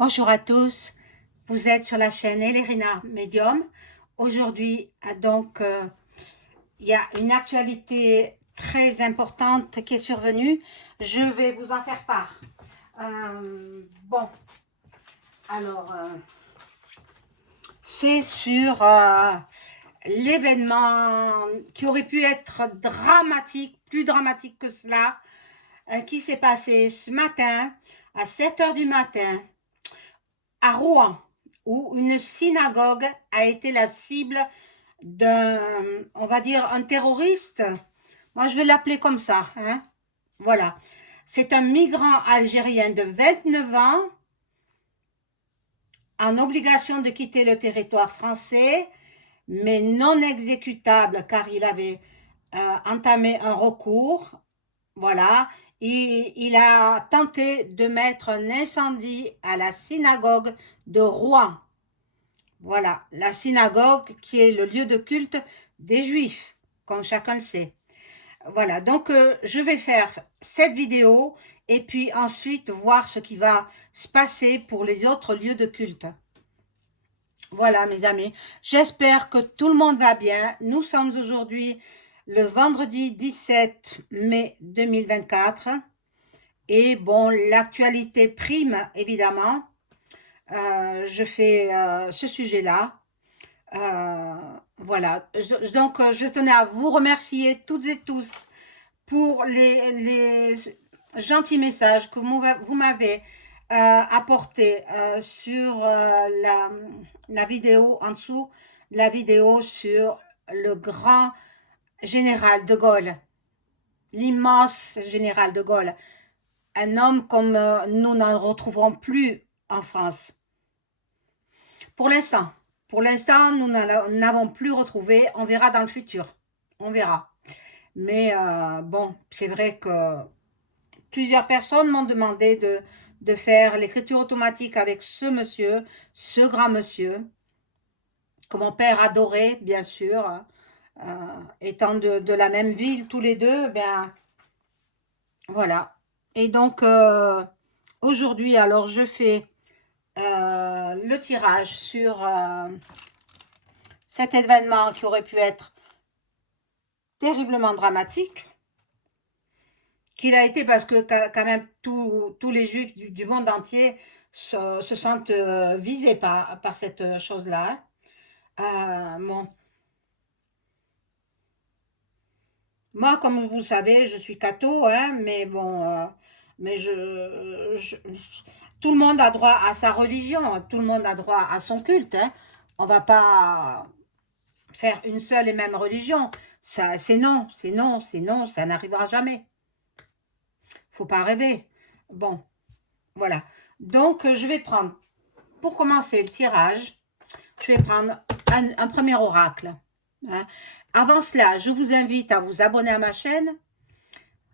Bonjour à tous, vous êtes sur la chaîne Elérina Medium. Aujourd'hui, il y a une actualité très importante qui est survenue. Je vais vous en faire part. Bon, alors, c'est sur l'événement qui aurait pu être dramatique, plus dramatique que cela, qui s'est passé ce matin à 7 heures du matin à Rouen, où une synagogue a été la cible d'un, on va dire, un terroriste. Moi, je vais l'appeler comme ça, hein. Voilà. C'est un migrant algérien de 29 ans, en obligation de quitter le territoire français, mais non exécutable car il avait entamé un recours. Voilà. Il a tenté de mettre un incendie à la synagogue de Rouen. Voilà, la synagogue qui est le lieu de culte des Juifs, comme chacun le sait. Voilà, donc je vais faire cette vidéo et puis ensuite voir ce qui va se passer pour les autres lieux de culte. Voilà, mes amis, j'espère que tout le monde va bien. Nous sommes aujourd'hui le vendredi 17 mai 2024 et bon, l'actualité prime, évidemment. Je fais ce sujet-là. Euh, voilà, donc je tenais à vous remercier toutes et tous pour les gentils messages que vous m'avez apportés sur la vidéo en dessous, la vidéo sur le grand général de Gaulle, l'immense général de Gaulle, un homme comme nous n'en retrouverons plus en France. Pour l'instant. Pour l'instant, nous n'avons plus retrouvé. On verra dans le futur. On verra. Mais bon, c'est vrai que plusieurs personnes m'ont demandé de faire l'écriture automatique avec ce grand monsieur, que mon père adorait, bien sûr. Étant de la même ville, tous les deux, ben voilà. Et donc, aujourd'hui, alors, je fais le tirage sur cet événement qui aurait pu être terriblement dramatique, qu'il a été parce que quand même tous les juifs du monde entier se sentent visés par cette chose-là. Bon. Moi, comme vous le savez, je suis catho, hein, mais bon, mais tout le monde a droit à sa religion, tout le monde a droit à son culte, hein. On va pas faire une seule et même religion. Ça, c'est non, c'est non, c'est non, ça n'arrivera jamais. Faut pas rêver. Bon, voilà. Donc, je vais prendre, pour commencer le tirage, je vais prendre un premier oracle, hein. Avant cela, je vous invite à vous abonner à ma chaîne.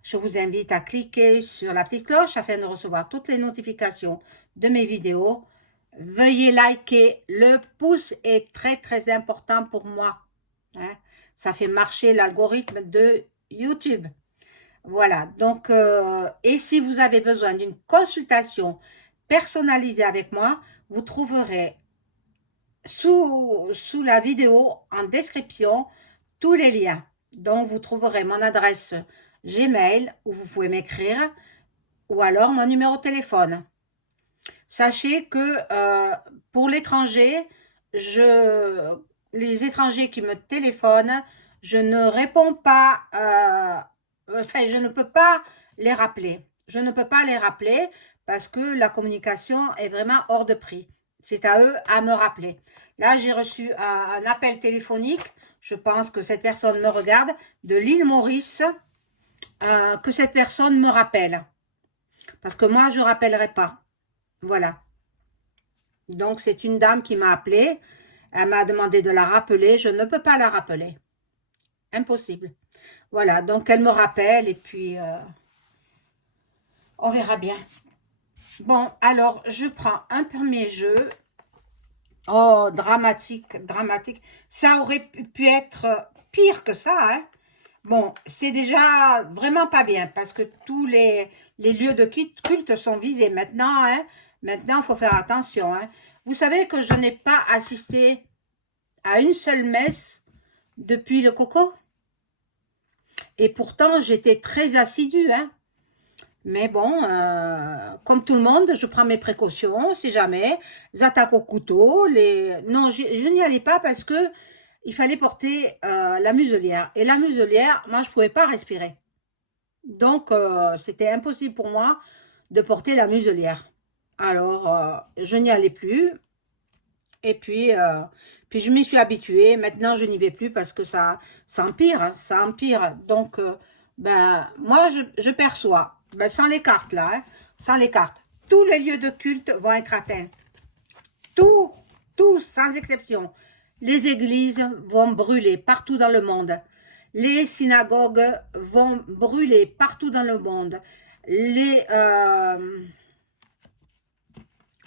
Je vous invite à cliquer sur la petite cloche afin de recevoir toutes les notifications de mes vidéos. Veuillez liker. Le pouce est très, très important pour moi, hein. Ça fait marcher l'algorithme de YouTube. Voilà, donc, et si vous avez besoin d'une consultation personnalisée avec moi, vous trouverez sous la vidéo, en description, tous les liens. Donc, vous trouverez mon adresse Gmail, où vous pouvez m'écrire, ou alors mon numéro de téléphone. Sachez que pour l'étranger, les étrangers qui me téléphonent, je ne réponds pas, enfin, je ne peux pas les rappeler. Je ne peux pas les rappeler parce que la communication est vraiment hors de prix. C'est à eux à me rappeler. Là, j'ai reçu un appel téléphonique. Je pense que cette personne me regarde de l'île Maurice, que cette personne me rappelle. Parce que moi, je ne rappellerai pas. Voilà. Donc, c'est une dame qui m'a appelée. Elle m'a demandé de la rappeler. Je ne peux pas la rappeler. Impossible. Voilà. Donc, elle me rappelle et puis on verra bien. Bon, alors, je prends un premier jeu. Oh, dramatique, dramatique. Ça aurait pu être pire que ça, hein. Bon, c'est déjà vraiment pas bien parce que tous les lieux de culte sont visés maintenant, hein. Maintenant, il faut faire attention, hein. Vous savez que je n'ai pas assisté à une seule messe depuis le coco. Et pourtant, j'étais très assidue, hein. Mais bon, comme tout le monde, je prends mes précautions, si jamais. J'attaque au couteau. Non, je n'y allais pas parce que il fallait porter la muselière. Et la muselière, moi, je ne pouvais pas respirer. Donc, c'était impossible pour moi de porter la muselière. Alors, je n'y allais plus. Et puis je m'y suis habituée. Maintenant, je n'y vais plus parce que ça empire, hein, ça empire. Donc, ben, moi, je perçois, ben, sans les cartes là, hein, sans les cartes, tous les lieux de culte vont être atteints. Tout, tout, sans exception. Les églises vont brûler partout dans le monde. Les synagogues vont brûler partout dans le monde.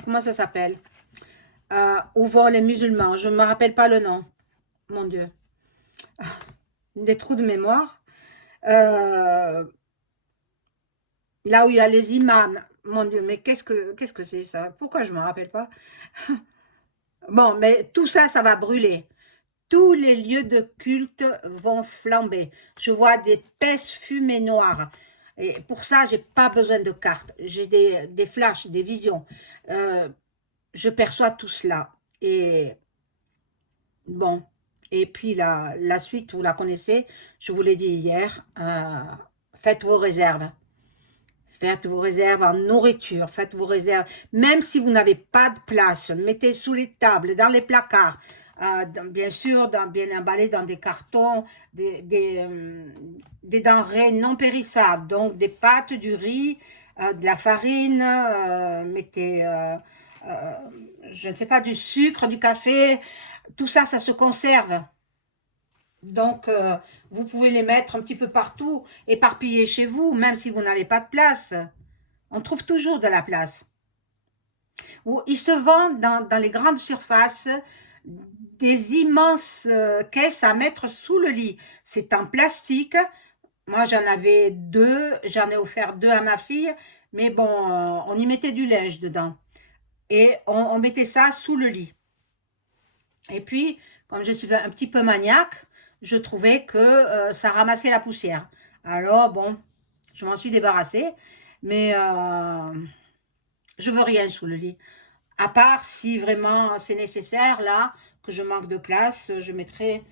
Comment ça s'appelle? Où vont les musulmans? Je ne me rappelle pas le nom. Mon Dieu. Des trous de mémoire. Euh, Là où il y a les imams. Mon Dieu, mais qu'est-ce que c'est ça? Pourquoi je ne me rappelle pas? Bon, mais tout ça, ça va brûler. Tous les lieux de culte vont flamber. Je vois des pèces fumées noires. Et pour ça, j'ai pas besoin de cartes. J'ai des flashs, des visions. Euh, je perçois tout cela. Et bon, et puis la suite, vous la connaissez, je vous l'ai dit hier, faites vos réserves. Faites vos réserves en nourriture, faites vos réserves. Même si vous n'avez pas de place, mettez sous les tables, dans les placards. Bien sûr, bien emballés dans des cartons, des denrées non périssables, donc des pâtes, du riz, de la farine, mettez, euh, je ne sais pas, du sucre, du café, tout ça, ça se conserve. Donc, vous pouvez les mettre un petit peu partout, éparpillés chez vous, même si vous n'avez pas de place. On trouve toujours de la place. Ils se vendent dans les grandes surfaces des immenses caisses à mettre sous le lit. C'est en plastique. Moi, j'en avais deux. J'en ai offert deux à ma fille. Mais bon, on y mettait du linge dedans. Et on mettait ça sous le lit. Et puis, comme je suis un petit peu maniaque, je trouvais que ça ramassait la poussière. Alors, bon, je m'en suis débarrassée. Mais je veux rien sous le lit. À part si vraiment c'est nécessaire, là, que je manque de place, je mettrai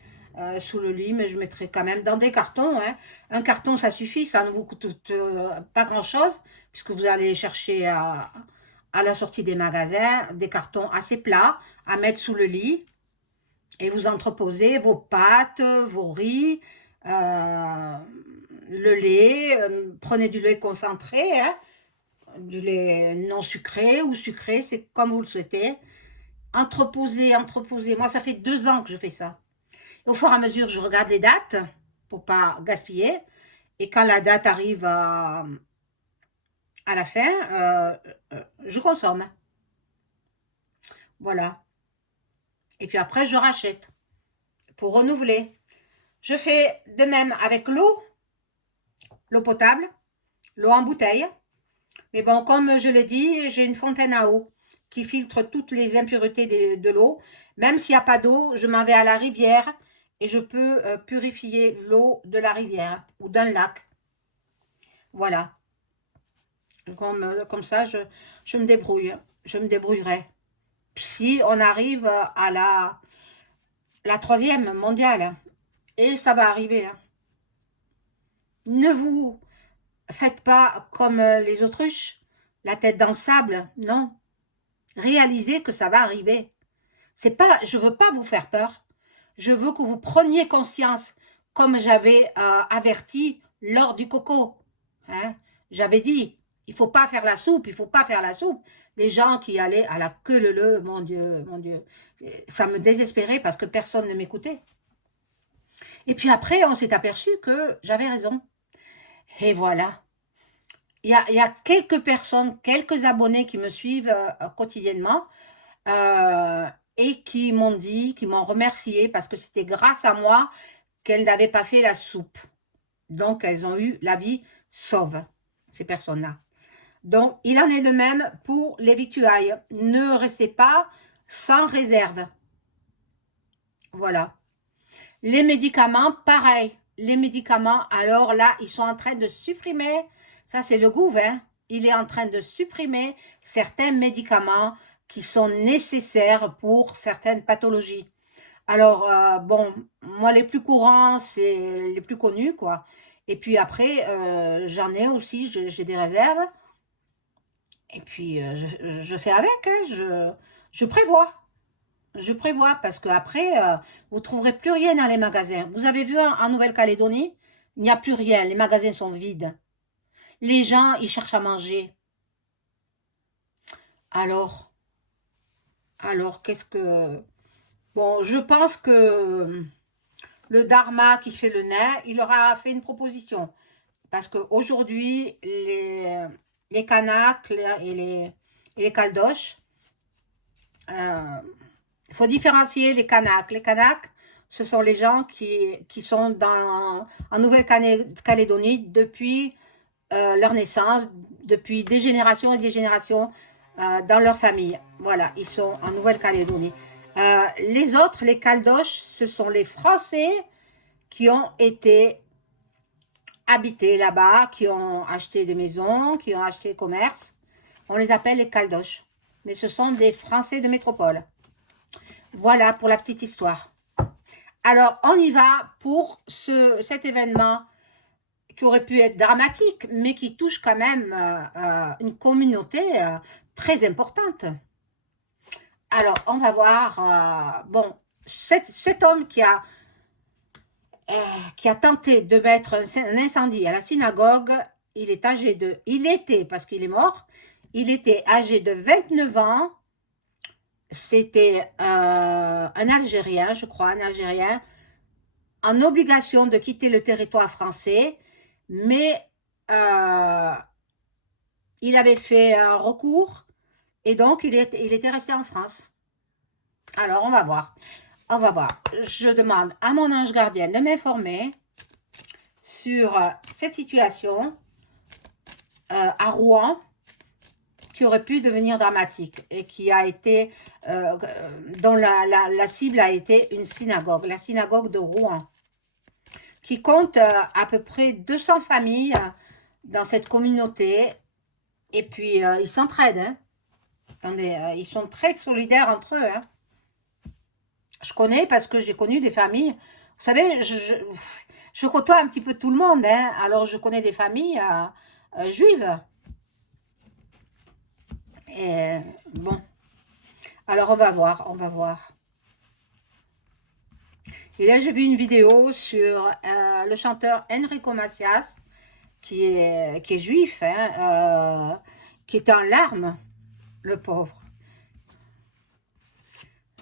sous le lit, mais je mettrai quand même dans des cartons, hein. Un carton, ça suffit, ça ne vous coûte pas grand-chose, puisque vous allez chercher à la sortie des magasins des cartons assez plats à mettre sous le lit, et vous entreposez vos pâtes, vos riz, le lait, prenez du lait concentré, hein, du lait non sucré ou sucré, c'est comme vous le souhaitez. Entreposer, entreposer. Moi, ça fait 2 ans que je fais ça. Au fur et à mesure, je regarde les dates pour pas gaspiller. Et quand la date arrive à la fin, je consomme. Voilà. Et puis après, je rachète pour renouveler. Je fais de même avec l'eau potable, l'eau en bouteille. Mais bon, comme je l'ai dit, j'ai une fontaine à eau qui filtre toutes les impuretés de l'eau. Même s'il n'y a pas d'eau, je m'en vais à la rivière et je peux purifier l'eau de la rivière ou d'un lac. Voilà. Comme ça, je me débrouille. Je me débrouillerai. Si on arrive à la troisième mondiale, et ça va arriver, hein. Ne vous faites pas comme les autruches, la tête dans le sable, non. Réalisez que ça va arriver. C'est pas, je veux pas vous faire peur. Je veux que vous preniez conscience, comme j'avais averti lors du coco. Hein. J'avais dit, il faut pas faire la soupe, il faut pas faire la soupe. Les gens qui allaient à la queue leu, mon Dieu, ça me désespérait parce que personne ne m'écoutait. Et puis après, on s'est aperçu que j'avais raison. Et voilà. Il y a quelques personnes, quelques abonnés qui me suivent quotidiennement euh, et qui m'ont dit, qui m'ont remercié parce que c'était grâce à moi qu'elles n'avaient pas fait la soupe. Donc, elles ont eu la vie sauve, ces personnes-là. Donc, il en est de même pour les victuailles. Ne restez pas sans réserve. Voilà. Les médicaments, pareil. Les médicaments, alors là, ils sont en train de supprimer, ça c'est le gouvernement, il est en train de supprimer certains médicaments qui sont nécessaires pour certaines pathologies. Alors, bon, moi, les plus courants, c'est les plus connus, quoi. Et puis après, j'en ai aussi, j'ai des réserves. Et puis, je fais avec, hein, je prévois. Je prévois parce qu'après, vous ne trouverez plus rien dans les magasins. Vous avez vu en Nouvelle-Calédonie, il n'y a plus rien. Les magasins sont vides. Les gens, ils cherchent à manger. Alors, alors, qu'est-ce que... Bon, je pense que le Dharma qui fait le nain, il aura fait une proposition. Parce qu'aujourd'hui, les Kanaks et les Caldoches, il faut différencier les Kanaks. Les Kanaks, ce sont les gens qui sont en Nouvelle-Calédonie depuis leur naissance, depuis des générations et des générations dans leur famille. Voilà, ils sont en Nouvelle-Calédonie. Les autres, les Caldoches, ce sont les Français qui ont été habités là-bas, qui ont acheté des maisons, qui ont acheté des commerces. On les appelle les Caldoches. Mais ce sont des Français de métropole. Voilà pour la petite histoire. Alors, on y va pour cet événement qui aurait pu être dramatique, mais qui touche quand même une communauté très importante. Alors, on va voir, bon, cet homme qui a tenté de mettre un incendie à la synagogue, il est âgé de, il était, parce qu'il est mort, il était âgé de 29 ans, c'était un Algérien, je crois, un Algérien, en obligation de quitter le territoire français, mais il avait fait un recours et donc il était resté en France. Alors, on va voir. On va voir. Je demande à mon ange gardien de m'informer sur cette situation à Rouen qui aurait pu devenir dramatique et qui a été, dont la cible a été une synagogue, la synagogue de Rouen, qui compte à peu près 200 familles dans cette communauté. Et puis, ils s'entraident. Hein. Attendez, ils sont très solidaires entre eux. Hein. Je connais parce que j'ai connu des familles. Vous savez, je côtoie un petit peu tout le monde. Hein. Alors, je connais des familles juives. Et bon, alors on va voir, on va voir. Et là, j'ai vu une vidéo sur le chanteur Enrico Macias, qui est juif, hein, qui est en larmes, le pauvre.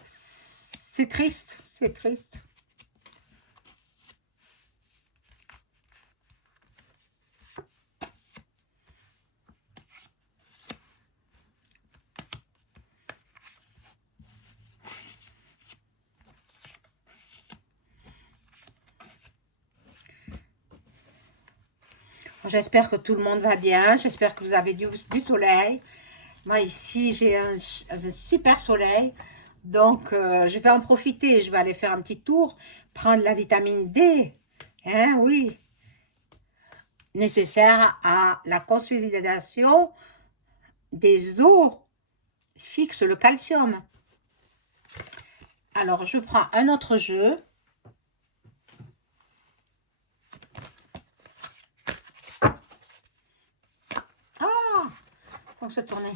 C'est triste, c'est triste. J'espère que tout le monde va bien, j'espère que vous avez du soleil. Moi ici, j'ai un super soleil, donc je vais en profiter, je vais aller faire un petit tour, prendre la vitamine D, hein, oui, nécessaire à la consolidation des os, fixe le calcium. Alors, je prends un autre jeu. Ah, faut se tourner.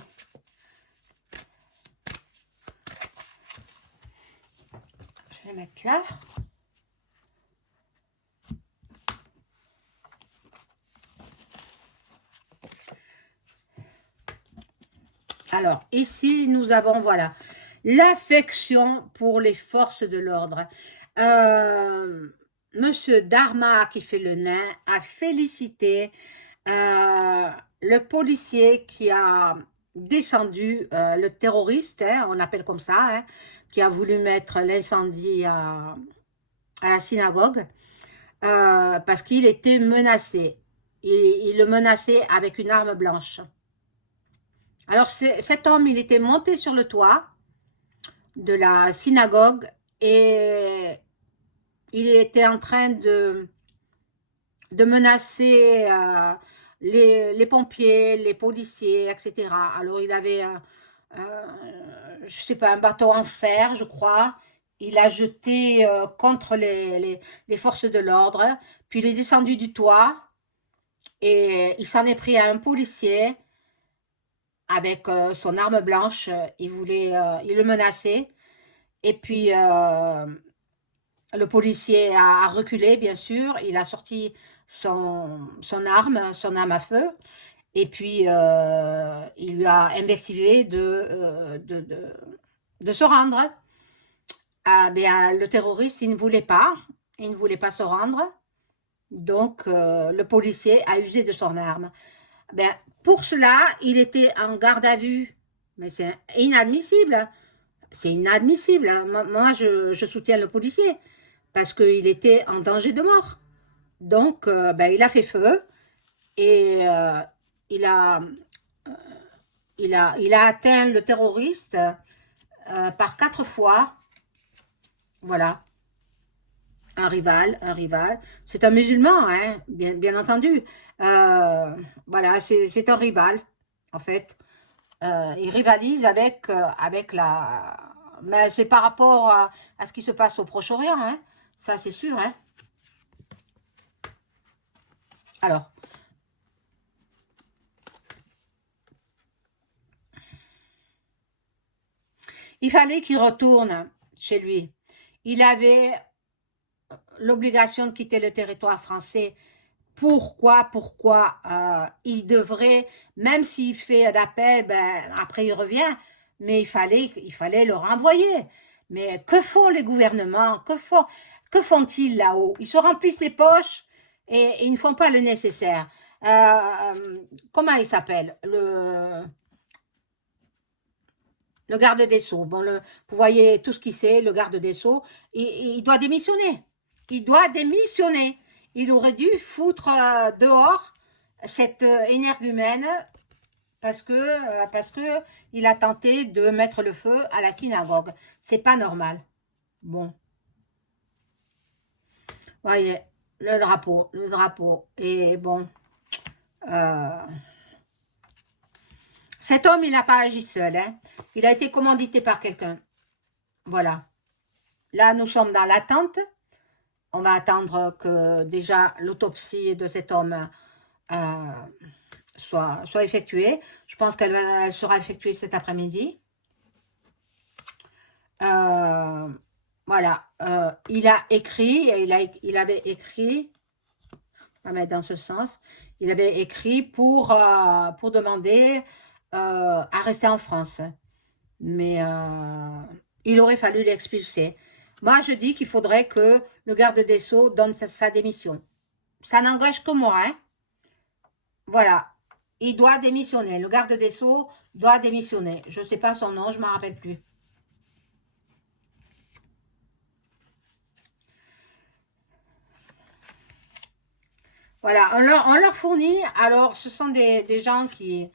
Je vais mettre là. Alors, ici, nous avons, voilà, l'affection pour les forces de l'ordre. Monsieur Dharma, qui fait le nain, a félicité le policier qui a descendu, le terroriste, hein, on appelle comme ça, hein, qui a voulu mettre l'incendie à la synagogue, parce qu'il était menacé. Il le menaçait avec une arme blanche. Alors, cet homme, il était monté sur le toit de la synagogue et il était en train de menacer les pompiers, les policiers, etc. Alors, il avait, je sais pas, un bâton en fer, je crois. Il a jeté contre les forces de l'ordre. Puis, il est descendu du toit et il s'en est pris à un policier avec son arme blanche. Il le menaçait. Et puis, le policier a reculé, bien sûr. Il a sorti son arme à feu. Et puis, il lui a invectivé de se rendre. Ah, bien, le terroriste, il ne voulait pas. Il ne voulait pas se rendre. Donc, le policier a usé de son arme. Ben, pour cela, il était en garde à vue. Mais c'est inadmissible. C'est inadmissible. Moi, je soutiens le policier parce qu'il était en danger de mort. Donc, ben, il a fait feu et il a, il a atteint le terroriste par 4 fois. Voilà, un rival, un rival. C'est un musulman, hein, bien entendu. Voilà, c'est un rival, en fait. Il rivalise avec la... Mais c'est par rapport à ce qui se passe au Proche-Orient, hein. Ça, c'est sûr, hein. Alors, il fallait qu'il retourne chez lui. Il avait l'obligation de quitter le territoire français. Pourquoi il devrait, même s'il fait d'appel, ben, après il revient, mais il fallait le renvoyer. Mais que font les gouvernements? Que font-ils là-haut? Ils se remplissent les poches et ils ne font pas le nécessaire. Comment il s'appelle? Le garde des Sceaux. Bon, vous voyez tout ce qu'il sait, le garde des Sceaux, il doit démissionner. Il doit démissionner. Il aurait dû foutre dehors cette énergumène parce que il a tenté de mettre le feu à la synagogue. C'est pas normal. Bon, voyez, le drapeau, le drapeau. Et bon, euh, cet homme, il n'a pas agi seul, hein. Il a été commandité par quelqu'un. Voilà. Là, nous sommes dans l'attente. On va attendre que déjà l'autopsie de cet homme euh, soit effectuée. Je pense qu'elle sera effectuée cet après-midi. Voilà. Il a écrit, il avait écrit, on va mettre dans ce sens, il avait écrit pour demander à rester en France. Mais il aurait fallu l'expulser. Moi, je dis qu'il faudrait que le garde des Sceaux donne sa démission. Ça n'engage que moi, hein. Voilà. Il doit démissionner. Le garde des Sceaux doit démissionner. Je ne sais pas son nom, je ne m'en rappelle plus. Voilà, on leur fournit. Alors, ce sont des gens qui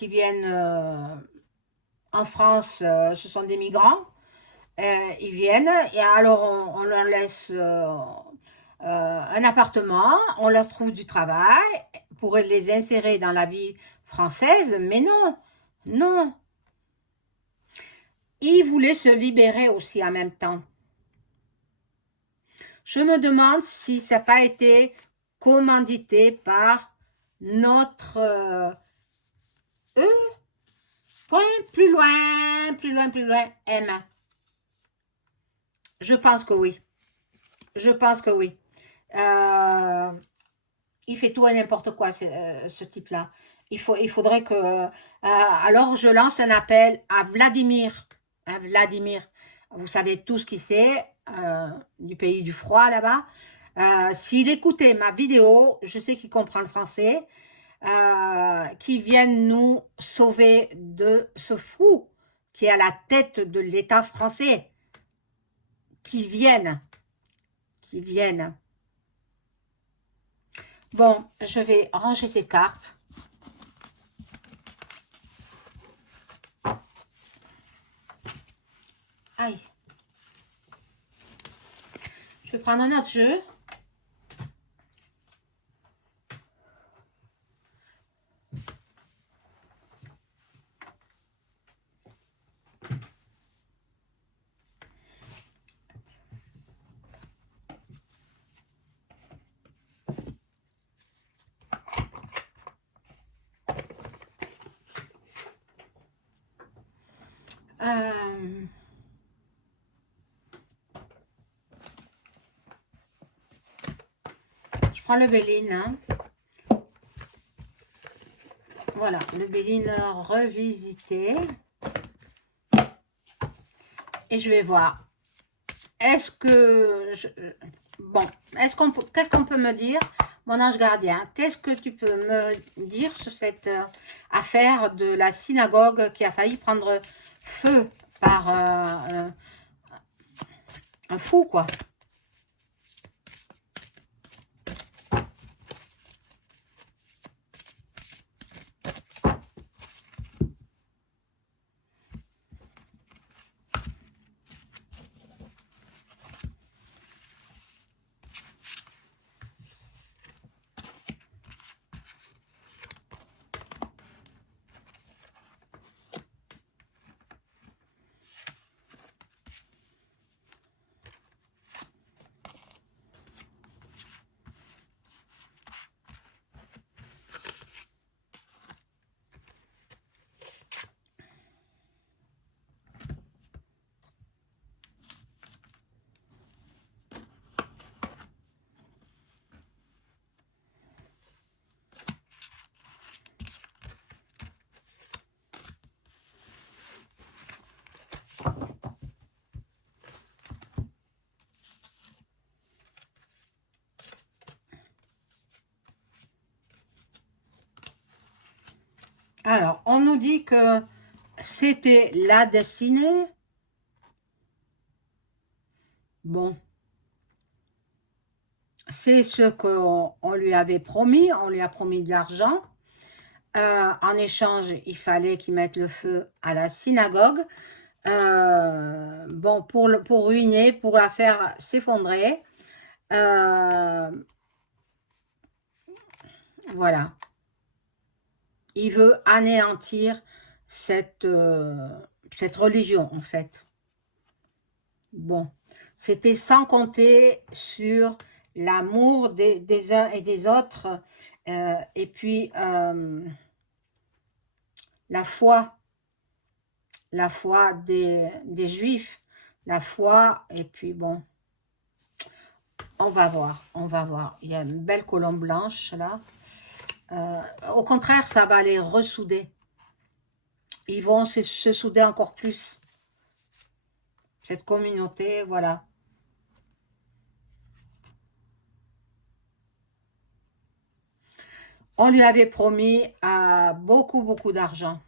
viennent en France, ce sont des migrants. Ils viennent et alors on leur laisse un appartement, on leur trouve du travail pour les insérer dans la vie française, mais non, non. Ils voulaient se libérer aussi en même temps. Je me demande si ça n'a pas été commandité par notre E, point plus loin, M. Je pense que oui. Je pense que oui. Il fait tout et n'importe quoi, ce type-là. Il faudrait que... alors, je lance un appel à Vladimir. À Vladimir. Vous savez tout ce qu'il sait, du pays du froid là-bas. S'il écoutait ma vidéo, je sais qu'il comprend le français, qui vienne nous sauver de ce fou qui est à la tête de l'État français. Qui vienne. Qui vienne. Bon, je vais ranger ces cartes. Aïe. Je vais prendre un autre jeu. Je prends le Béline. Hein. Voilà, le Béline revisité. Et je vais voir. Est-ce que... bon, qu'est-ce qu'on peut me dire, mon ange gardien? Qu'est-ce que tu peux me dire sur cette affaire de la synagogue qui a failli prendre feu par un fou, quoi? Alors, on nous dit que c'était la destinée. Bon, c'est ce qu'on lui avait promis. On lui a promis de l'argent. En échange, il fallait qu'il mette le feu à la synagogue. Bon, pour ruiner, pour la faire s'effondrer. Voilà. Il veut anéantir cette religion, en fait. Bon, c'était sans compter sur l'amour des uns et des autres, et puis la foi des Juifs, la foi, et puis bon, on va voir, on va voir. Il y a une belle colombe blanche, là. Au contraire, ça va les ressouder. Ils vont se souder encore plus. Cette communauté, voilà. On lui avait promis beaucoup d'argent.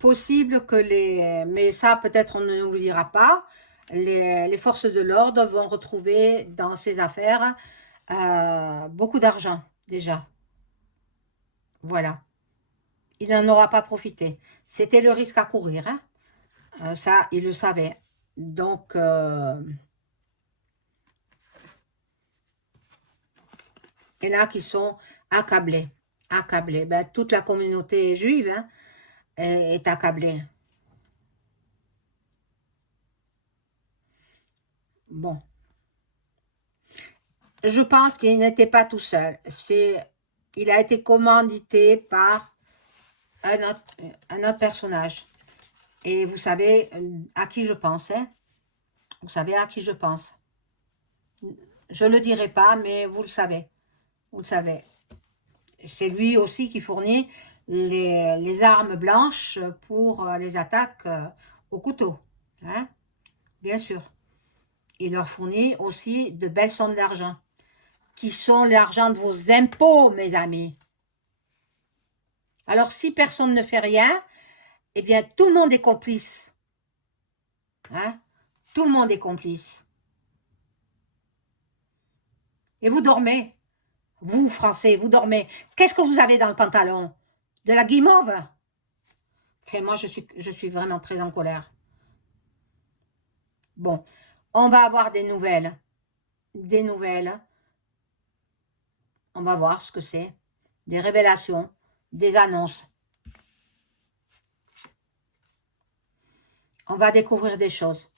Possible que mais ça peut-être on ne nous le dira pas, les forces de l'ordre vont retrouver dans ces affaires beaucoup d'argent déjà. Voilà. Il n'en aura pas profité. C'était le risque à courir. Hein. Ça, il le savait. Donc, il y en a qui sont accablés. Accablés. Ben, toute la communauté juive est accablée. Bon. Je pense qu'il n'était pas tout seul. Il a été commandité par un autre personnage. Et vous savez à qui je pense. Hein? Vous savez à qui je pense. Je ne le dirai pas, mais vous le savez. Vous le savez. C'est lui aussi qui fournit les armes blanches pour les attaques au couteau. Hein? Bien sûr. Il leur fournit aussi de belles sommes d'argent, qui sont l'argent de vos impôts, mes amis. Alors, si personne ne fait rien, eh bien, tout le monde est complice. Hein? Tout le monde est complice. Et vous dormez. Vous, Français, vous dormez. Qu'est-ce que vous avez dans le pantalon? De la guimauve? Enfin, moi, je suis vraiment très en colère. Bon, on va avoir des nouvelles. Des nouvelles. On va voir ce que c'est. Des révélations, des annonces. On va découvrir des choses.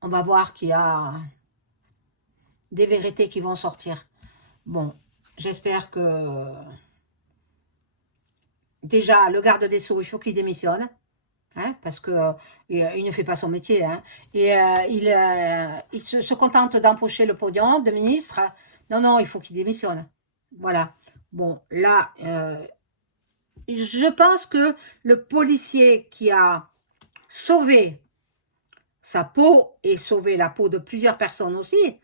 On va voir qu'il y a des vérités qui vont sortir. Bon, j'espère que... Déjà, le garde des Sceaux, il faut qu'il démissionne. Hein, parce que il ne fait pas son métier. Hein, et il se contente d'empocher le pognon de ministre. Non, non, il faut qu'il démissionne. Voilà. Bon, là, je pense que le policier qui a sauvé sa peau et sauvé la peau de plusieurs personnes aussi,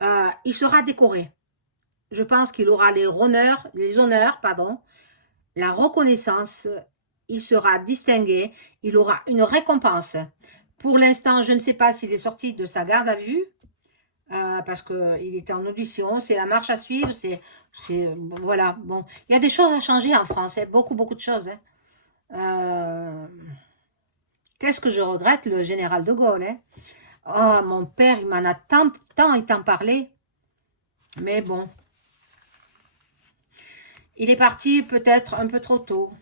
il sera décoré. Je pense qu'il aura les honneurs, pardon, la reconnaissance, il sera distingué, il aura une récompense. Pour l'instant, je ne sais pas s'il est sorti de sa garde à vue, parce qu'il était en audition, c'est la marche à suivre, voilà, bon. Il y a des choses à changer en France, hein, beaucoup, beaucoup de choses. Hein. Qu'est-ce que je regrette, le général de Gaulle. Hein. Oh, mon père, il m'en a tant et tant parlé, mais bon. Il est parti peut-être un peu trop tôt.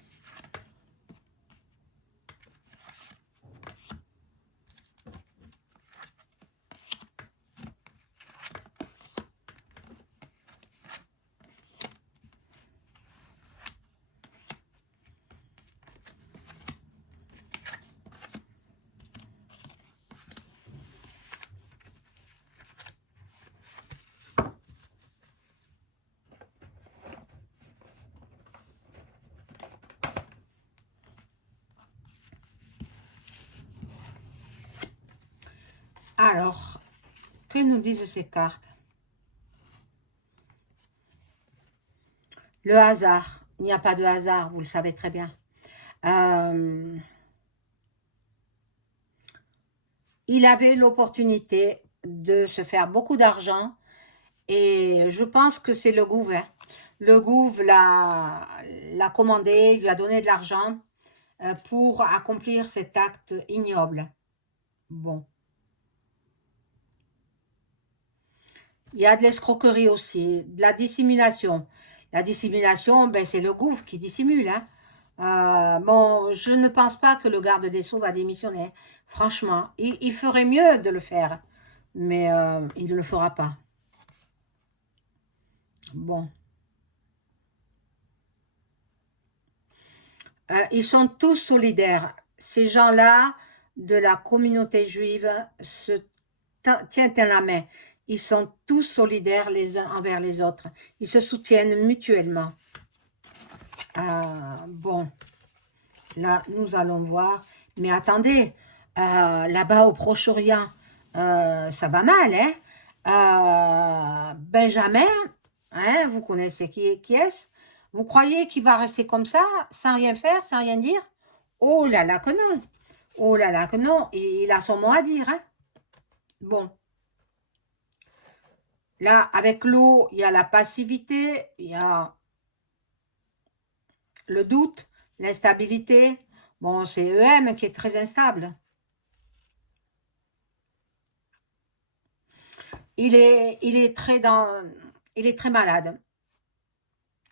Alors, que nous disent ces cartes? Le hasard. Il n'y a pas de hasard, vous le savez très bien. Il avait l'opportunité de se faire beaucoup d'argent et je pense que c'est le Gouv. Hein. Le Gouv l'a commandé, il lui a donné de l'argent pour accomplir cet acte ignoble. Bon. Il y a de l'escroquerie aussi, de la dissimulation. La dissimulation, ben, c'est le gouffre qui dissimule. Hein. Bon, je ne pense pas que le garde des Sceaux va démissionner. Franchement, il ferait mieux de le faire, mais il ne le fera pas. Bon. Ils sont tous solidaires. Ces gens-là de la communauté juive se tiennent la main. Ils sont tous solidaires les uns envers les autres. Ils se soutiennent mutuellement. Bon, là, nous allons voir. Mais attendez, là-bas au Proche-Orient, ça va mal, hein? Benjamin, hein, vous connaissez qui est-ce? Vous croyez qu'il va rester comme ça, sans rien faire, sans rien dire? Oh là là que non! Oh là là que non! Il a son mot à dire, hein? Bon. Là, avec l'eau, il y a la passivité, il y a le doute, l'instabilité. Bon, c'est EM qui est très instable. Il est très malade.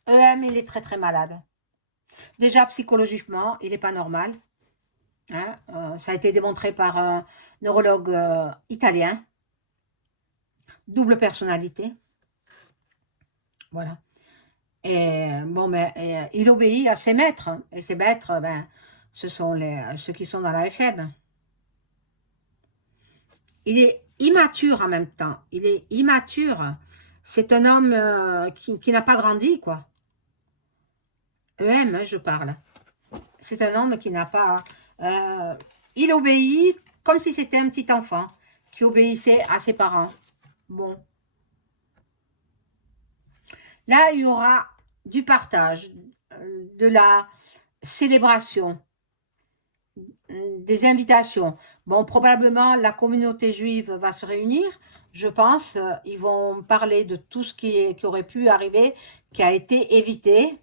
EM, il est très très malade. Déjà psychologiquement, il n'est pas normal. Hein, ça a été démontré par un neurologue italien. Double personnalité. Voilà. Et bon, mais il obéit à ses maîtres. Et ses maîtres, ben, ce sont ceux qui sont dans la FM. Il est immature en même temps. Il est immature. C'est un homme qui n'a pas grandi, quoi. EM, je parle. C'est un homme qui n'a pas... il obéit comme si c'était un petit enfant qui obéissait à ses parents. Bon. Là, il y aura du partage, de la célébration, des invitations. Bon, probablement, la communauté juive va se réunir, je pense. Ils vont parler de tout ce qui aurait pu arriver, qui a été évité,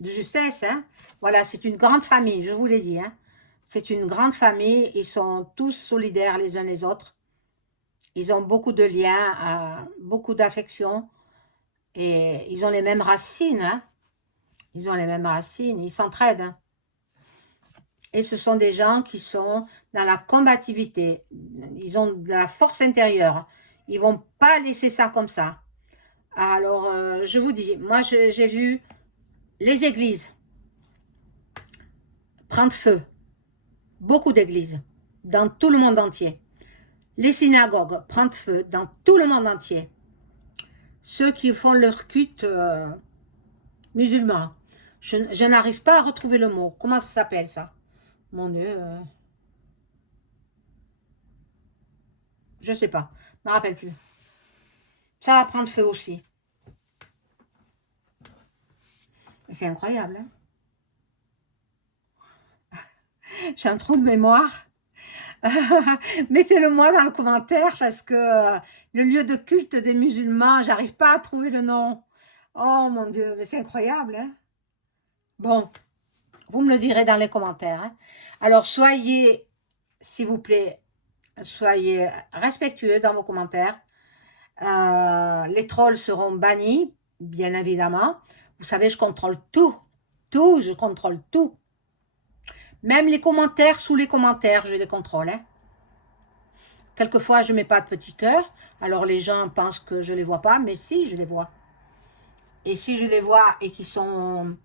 de justesse. Hein. Voilà, c'est une grande famille, je vous l'ai dit. Hein. C'est une grande famille, ils sont tous solidaires les uns les autres. Ils ont beaucoup de liens, beaucoup d'affection et ils ont les mêmes racines, hein. Ils ont les mêmes racines, ils s'entraident, hein. Et ce sont des gens qui sont dans la combativité. Ils ont de la force intérieure. Ils vont pas laisser ça comme ça. Alors, je vous dis, moi, j'ai vu les églises prendre feu. Beaucoup d'églises, dans tout le monde entier. Les synagogues prendre feu dans tout le monde entier. Ceux qui font leur culte musulman. Je n'arrive pas à retrouver le mot. Comment ça s'appelle, ça? Mon Dieu. Je sais pas. Je me rappelle plus. Ça va prendre feu aussi. C'est incroyable, hein? J'ai un trou de mémoire. Mettez-le moi dans le commentaire parce que le lieu de culte des musulmans, j'arrive pas à trouver le nom. Oh mon Dieu, mais c'est incroyable, hein? Bon, vous me le direz dans les commentaires, hein? Alors soyez, s'il vous plaît, soyez respectueux dans vos commentaires. Les trolls seront bannis, bien évidemment. Vous savez, je contrôle tout. Tout, je contrôle tout. Même les commentaires, sous les commentaires, je les contrôle, hein. Quelquefois, je ne mets pas de petit cœur. Alors, les gens pensent que je ne les vois pas, mais si, je les vois. Et si je les vois et qu'ils sont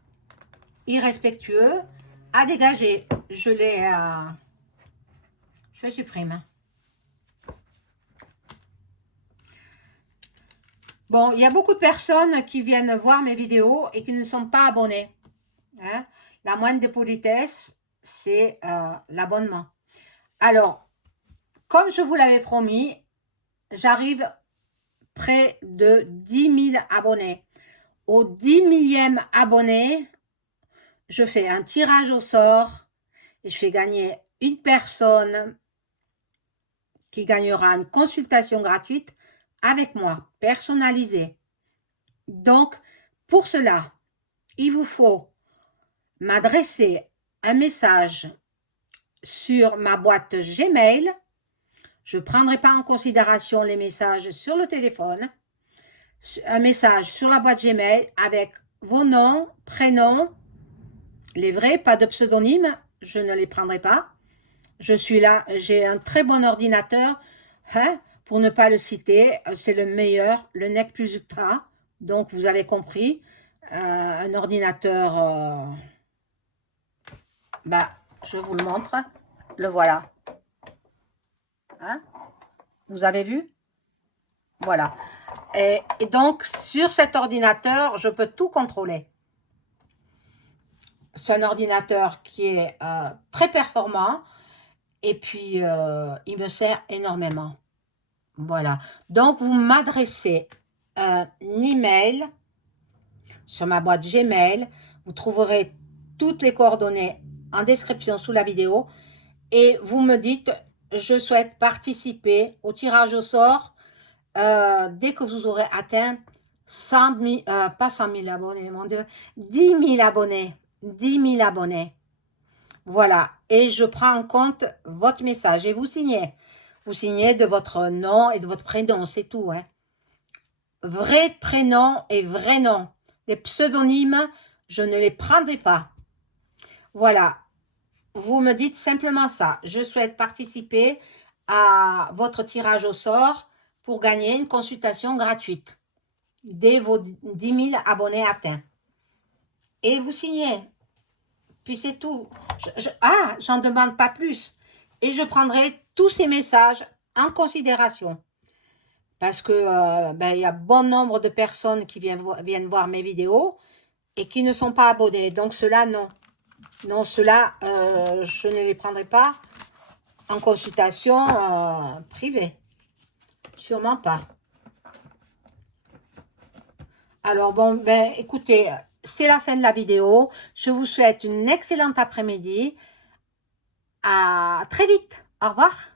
irrespectueux, à dégager, je supprime. Bon, il y a beaucoup de personnes qui viennent voir mes vidéos et qui ne sont pas abonnés, hein. La moindre des politesses, c'est l'abonnement. Alors, comme je vous l'avais promis, j'arrive près de 10 000 abonnés. Au 10 millième abonné, je fais un tirage au sort et je fais gagner une personne qui gagnera une consultation gratuite avec moi, personnalisée. Donc, pour cela, il vous faut m'adresser un message sur ma boîte Gmail. Je ne prendrai pas en considération les messages sur le téléphone. Un message sur la boîte Gmail avec vos noms, prénoms, les vrais, pas de pseudonyme, je ne les prendrai pas. Je suis là, j'ai un très bon ordinateur, hein, pour ne pas le citer, c'est le meilleur, le NEC Plus Ultra, donc vous avez compris, un ordinateur, je vous le montre, le voilà. Hein? Vous avez vu? Voilà. Et donc, sur cet ordinateur, je peux tout contrôler. C'est un ordinateur qui est très performant et puis il me sert énormément. Voilà. Donc, vous m'adressez un email sur ma boîte Gmail. Vous trouverez toutes les coordonnées en description sous la vidéo. Et vous me dites, je souhaite participer au tirage au sort dès que vous aurez atteint 100 000, pas 100 000 abonnés, mon Dieu, 10 000 abonnés. 10 000 abonnés. Voilà. Et je prends en compte votre message et vous signez. Vous signez de votre nom et de votre prénom, c'est tout, hein. Vrai prénom et vrai nom. Les pseudonymes, je ne les prendrai pas. Voilà. Vous me dites simplement ça. Je souhaite participer à votre tirage au sort pour gagner une consultation gratuite dès vos 10 000 abonnés atteints. Et vous signez. Puis c'est tout. J'en demande pas plus. Et je prendrai tous ces messages en considération. Parce que il y a bon nombre de personnes qui viennent voir mes vidéos et qui ne sont pas abonnés. Donc ceux-là, non. Non, ceux-là, je ne les prendrai pas en consultation privée. Sûrement pas. Alors bon, écoutez, c'est la fin de la vidéo. Je vous souhaite une excellente après-midi. À très vite. Au revoir.